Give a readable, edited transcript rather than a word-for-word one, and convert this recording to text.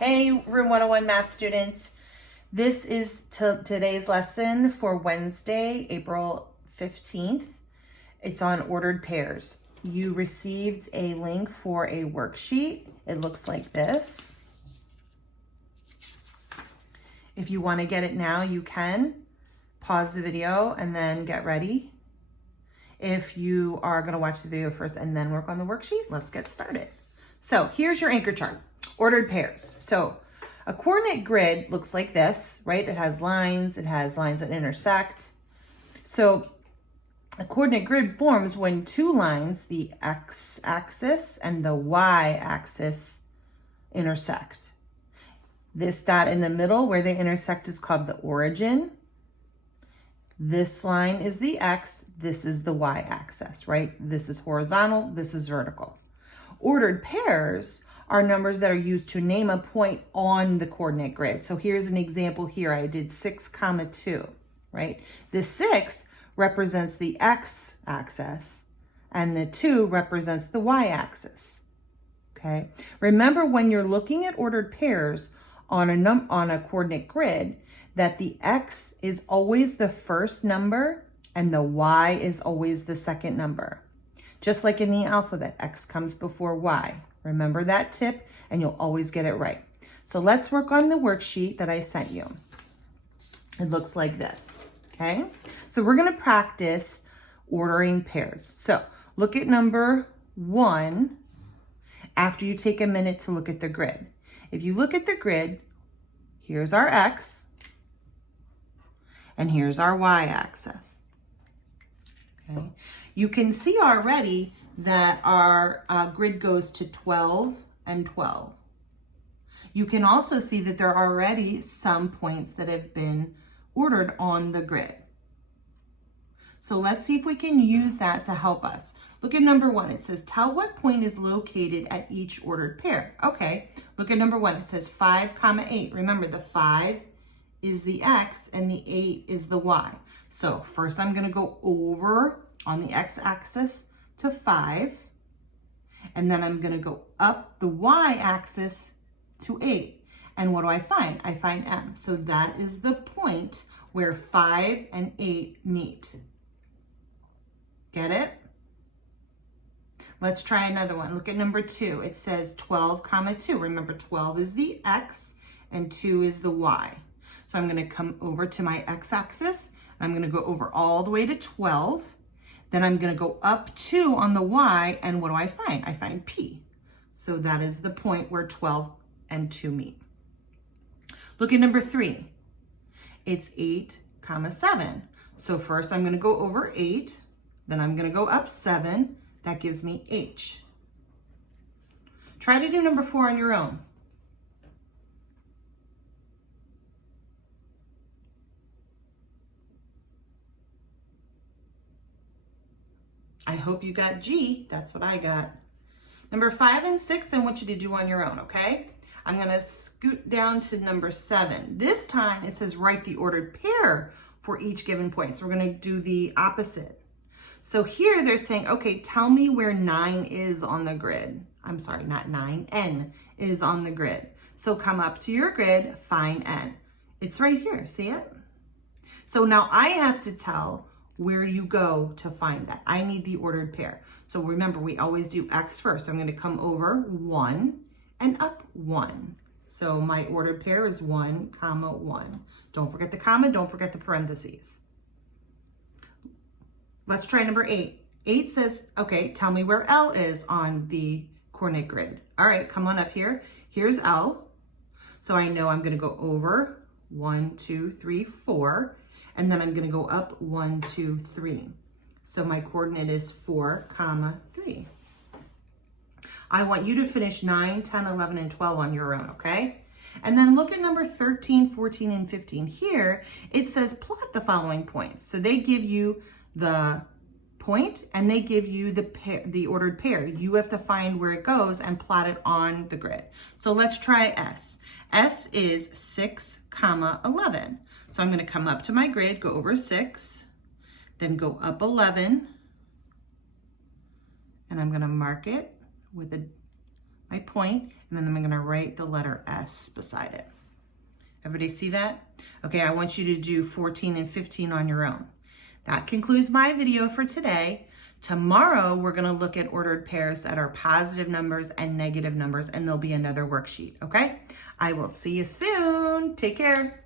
Hey, Room 101 math students. This is today's lesson for Wednesday, April 15th. It's on ordered pairs. You received a link for a worksheet. It looks like this. If you want to get it now, you can. Pause the video and then get ready. If you are going to watch the video first and then work on the worksheet, let's get started. So here's your anchor chart. Ordered pairs. So a coordinate grid looks like this, right? It has lines that intersect. So a coordinate grid forms when two lines, the x-axis and the y-axis, intersect. This dot in the middle where they intersect is called the origin. This line is the x, this is the y-axis, right? This is horizontal, this is vertical. Ordered pairs are numbers that are used to name a point on the coordinate grid. So here's an example here. I did 6, 2, right? The 6 represents the x-axis and the 2 represents the y-axis, okay? Remember when you're looking at ordered pairs on a coordinate grid that the x is always the first number and the y is always the second number. Just like in the alphabet, x comes before y. Remember that tip and you'll always get it right. So let's work on the worksheet that I sent you. It looks like this, okay? So we're gonna practice ordering pairs. So look at number 1 after you take a minute to look at the grid. If you look at the grid, here's our x and here's our y-axis, okay? You can see already that our grid goes to 12 and 12. You can also see that there are already some points that have been ordered on the grid. So let's see if we can use that to help us. Look at number 1. It says, tell what point is located at each ordered pair. Okay, look at number 1. It says 5, 8. Remember, the 5 is the x and the 8 is the y. So first I'm going to go over on the x-axis to 5, and then I'm going to go up the y-axis to 8. And what do I find? I find M. So that is the point where 5 and 8 meet. Get it? Let's try another one. Look at number 2. It says 12, 2. Remember, 12 is the x and 2 is the y. So I'm going to come over to my x-axis. I'm going to go over all the way to 12. Then I'm going to go up 2 on the y, and what do I find? I find P. So that is the point where 12 and 2 meet. Look at number 3. It's 8, 7. So first I'm going to go over 8, then I'm going to go up 7. That gives me H. Try to do number 4 on your own. I hope you got G. That's what I got. Number 5 and 6, I want you to do on your own, okay? I'm going to scoot down to number 7. This time it says write the ordered pair for each given point. So we're going to do the opposite. So here they're saying, okay, tell me where 9 is on the grid. I'm sorry, not 9, N is on the grid. So come up to your grid, find N. It's right here, see it? So now I have to tell where you go to find that. I need the ordered pair. So remember, we always do x first. So I'm going to come over 1 and up 1. So my ordered pair is 1, 1. Don't forget the comma, don't forget the parentheses. Let's try number 8. 8 says, okay, tell me where L is on the coordinate grid. All right, come on up here. Here's L. So I know I'm going to go over 1, 2, 3, 4. And then I'm going to go up 1, 2, 3. So my coordinate is 4, 3. I want you to finish 9, 10, 11, and 12 on your own, okay? And then look at number 13, 14, and 15. Here, it says plot the following points. So they give you the point and they give you the ordered pair. You have to find where it goes and plot it on the grid. So let's try S. S is 6, 11. So I'm going to come up to my grid, go over 6, then go up 11, and I'm going to mark it with a my point, and then I'm gonna write the letter S beside it. Everybody see that? Okay, I want you to do 14 and 15 on your own. That concludes my video for today. Tomorrow, we're gonna look at ordered pairs that are positive numbers and negative numbers, and there'll be another worksheet, okay? I will see you soon. Take care.